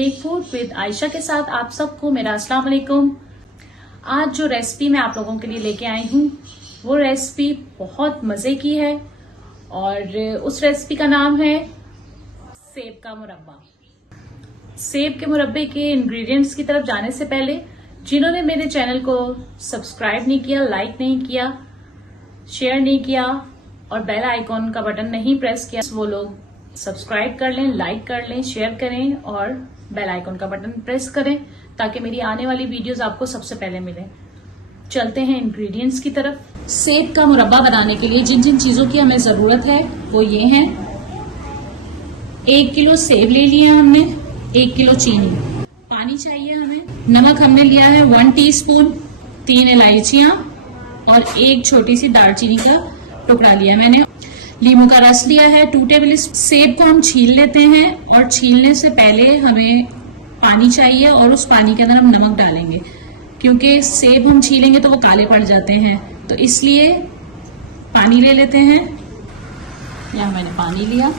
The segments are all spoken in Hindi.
मेक फूड विद आयशा के साथ आप सबको मेरा अस्सलाम वालेकुम। आज जो रेसिपी मैं आप लोगों के लिए लेके आई हूँ वो रेसिपी बहुत मज़े की है और उस रेसिपी का नाम है सेब का मुरब्बा। सेब के मुरब्बे के इंग्रेडिएंट्स की तरफ जाने से पहले जिन्होंने मेरे चैनल को सब्सक्राइब नहीं किया, लाइक नहीं किया, शेयर नहीं किया और बेल आइकॉन का बटन नहीं प्रेस किया, वो लोग सब्सक्राइब कर लें, लाइक कर लें, शेयर करें और बेल आइकॉन का बटन प्रेस करें ताकि मेरी आने वाली वीडियोस आपको सबसे पहले मिले। चलते हैं इंग्रेडिएंट्स की तरफ। सेब का मुरब्बा बनाने के लिए जिन जिन चीजों की हमें जरूरत है वो ये हैं। 1 किलो सेब ले लिया हमने, 1 किलो चीनी, पानी चाहिए हमें, नमक हमने लिया है 1 टीस्पून, 3 इलायचियां और 1 छोटी सी दालचीनी का टुकड़ा लिया मैंने। नींबू का रस लिया है 2 टेबल स्पून। सेब को हम छील लेते हैं और छीलने से पहले हमें पानी चाहिए और उस पानी के अंदर हम नमक डालेंगे क्योंकि सेब हम छीलेंगे तो वो काले पड़ जाते हैं, तो इसलिए पानी ले लेते हैं। यहाँ मैंने पानी लिया,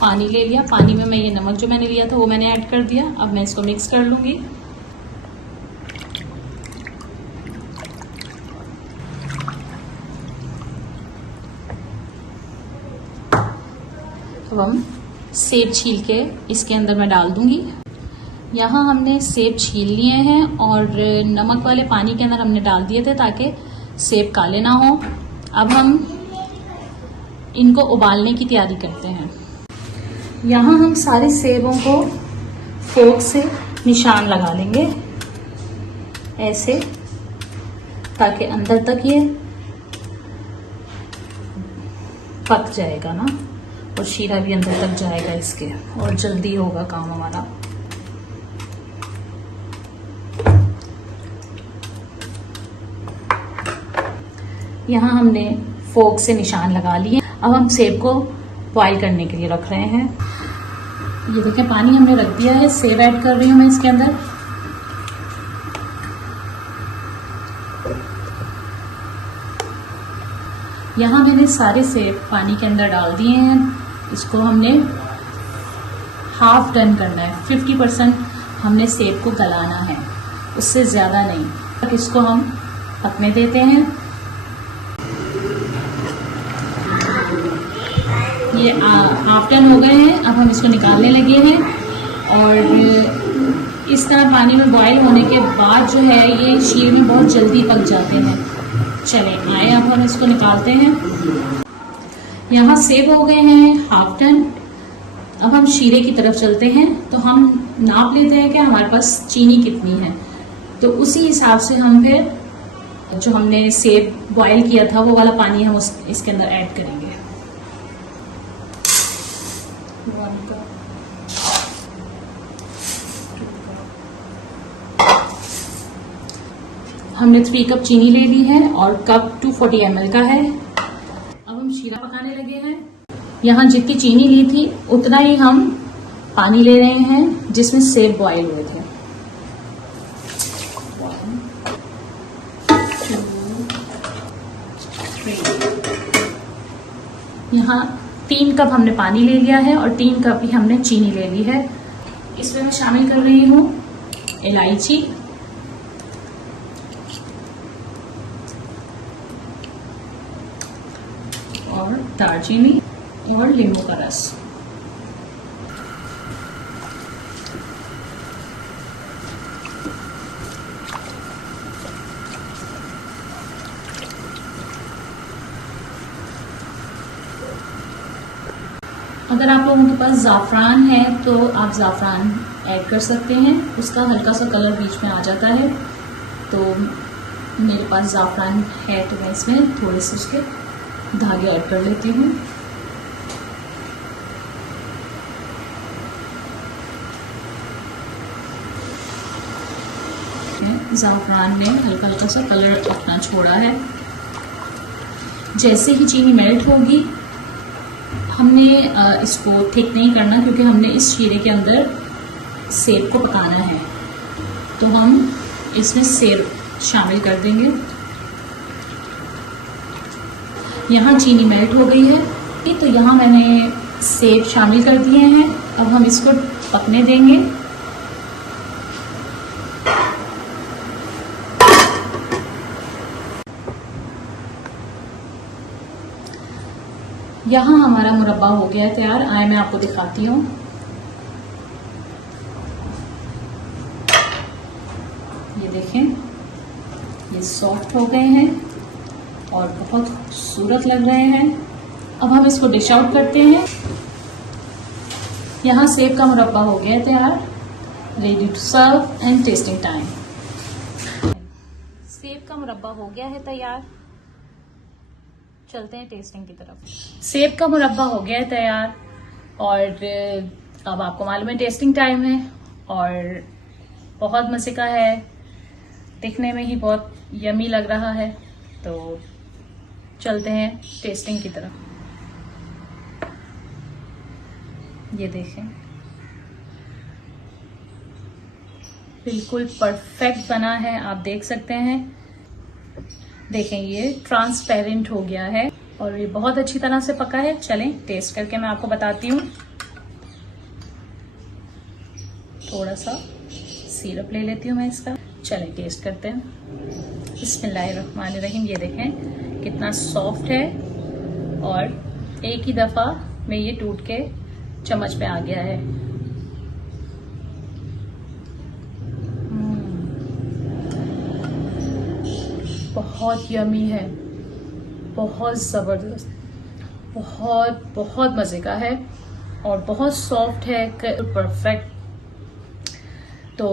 पानी ले लिया। पानी में मैं ये नमक जो मैंने लिया था वो मैंने ऐड कर दिया। अब मैं इसको मिक्स कर लूंगी। अब हम सेब छील के इसके अंदर मैं डाल दूंगी। यहाँ हमने सेब छील लिए हैं और नमक वाले पानी के अंदर हमने डाल दिए थे ताकि सेब काले ना हो। अब हम इनको उबालने की तैयारी करते हैं। यहाँ हम सारे सेबों को फोर्क से निशान लगा लेंगे ऐसे ताकि अंदर तक ये पक जाएगा ना और शीरा भी अंदर तक जाएगा इसके और जल्दी होगा काम हमारा। यहाँ हमने फोर्क से निशान लगा लिए। अब हम सेब को बॉईल करने के लिए रख रहे हैं। ये देखें पानी हमने रख दिया है, सेब ऐड कर रही हूँ मैं इसके अंदर। यहाँ मैंने सारे सेब पानी के अंदर डाल दिए हैं। इसको हमने हाफ डन करना है, 50% हमने सेब को गलाना है, उससे ज़्यादा नहीं। इसको हम पकने देते हैं। ये हाफ डन हो गए हैं। अब हम इसको निकालने लगे हैं और इस तरह पानी में बॉईल होने के बाद जो है ये शीरे में बहुत जल्दी पक जाते हैं। चलें आए अब हम इसको निकालते हैं। यहाँ सेब हो गए हैं हाफ डन। अब हम शीरे की तरफ चलते हैं। तो हम नाप लेते हैं कि हमारे पास चीनी कितनी है, तो उसी हिसाब से हम फिर जो हमने सेब बॉईल किया था वो वाला पानी हम इसके अंदर ऐड करेंगे। हमने 3 कप चीनी ले ली है और कप 240 ml का है। अब हम शीरा पकाने लगे हैं। यहाँ जितनी चीनी ली थी उतना ही हम पानी ले रहे हैं जिसमें सेब बॉईल हुए थे। 1 2 3। यहाँ 3 कप हमने पानी ले लिया है और 3 कप ही हमने चीनी ले ली है। इसमें मैं शामिल कर रही हूँ इलायची, और दालचीनी और नींबू का रस। अगर आप लोगों के पास ज़ाफ़रान है तो आप ज़ाफ़रान ऐड कर सकते हैं, उसका हल्का सा कलर बीच में आ जाता है। तो मेरे पास ज़ाफ़रान है तो मैं इसमें थोड़े से उसके धागे ऐड कर लेती हूँ। ज़ाफ़रान ने हल्का हल्का सा कलर अपना छोड़ा है। जैसे ही चीनी मेल्ट होगी, हमने इसको थिक नहीं करना क्योंकि हमने इस शीरे के अंदर सेब को पकाना है, तो हम इसमें सेब शामिल कर देंगे। यहाँ चीनी मेल्ट हो गई है, तो यहाँ मैंने सेब शामिल कर दिए हैं। अब हम इसको पकने देंगे। यहाँ हमारा मुरब्बा हो गया है तैयार। आए मैं आपको दिखाती हूँ। ये देखें, ये सॉफ्ट हो गए हैं और बहुत खूबसूरत लग रहे हैं। अब हम इसको डिश आउट करते हैं। यहाँ सेब का मुरब्बा हो गया तैयार, ready to serve and tasting time. सेब का मुरब्बा हो गया है तैयार, चलते हैं टेस्टिंग की तरफ। सेब का मुरब्बा हो गया है तैयार और अब आपको मालूम है टेस्टिंग टाइम है और बहुत मजे का है, दिखने में ही बहुत यमी लग रहा है। तो चलते हैं टेस्टिंग की तरफ। ये देखें, बिल्कुल परफेक्ट बना है, आप देख सकते हैं। देखें, ये ट्रांसपेरेंट हो गया है और ये बहुत अच्छी तरह से पका है। चलें टेस्ट करके मैं आपको बताती हूँ। थोड़ा सा सिरप ले लेती हूँ मैं इसका। चलें टेस्ट करते हैं। बिस्मिल्लाहिर्रहमानिर्रहीम। ये देखें कितना सॉफ्ट है और एक ही दफा में ये टूट के चम्मच पे आ गया है। बहुत यमी है, बहुत जबरदस्त, बहुत बहुत मजे का है और बहुत सॉफ्ट है, परफेक्ट। तो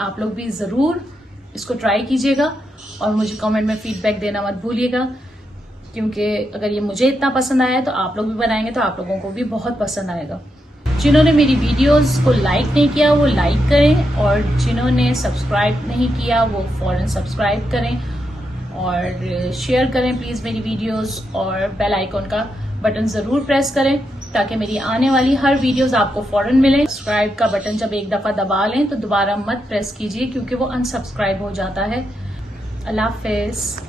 आप लोग भी जरूर इसको ट्राई कीजिएगा और मुझे कमेंट में फीडबैक देना मत भूलिएगा, क्योंकि अगर ये मुझे इतना पसंद आया तो आप लोग भी बनाएंगे तो आप लोगों को भी बहुत पसंद आएगा। जिन्होंने मेरी वीडियोस को लाइक नहीं किया वो लाइक करें और जिन्होंने सब्सक्राइब नहीं किया वो फौरन सब्सक्राइब करें और शेयर करें प्लीज मेरी वीडियोस और बेल आइकॉन का बटन जरूर प्रेस करें ताकि मेरी आने वाली हर वीडियोस आपको फौरन मिले। सब्सक्राइब का बटन जब एक दफा दबा लें तो दोबारा मत प्रेस कीजिए क्योंकि वो अनसब्सक्राइब हो जाता है। अल्लाह हाफिज।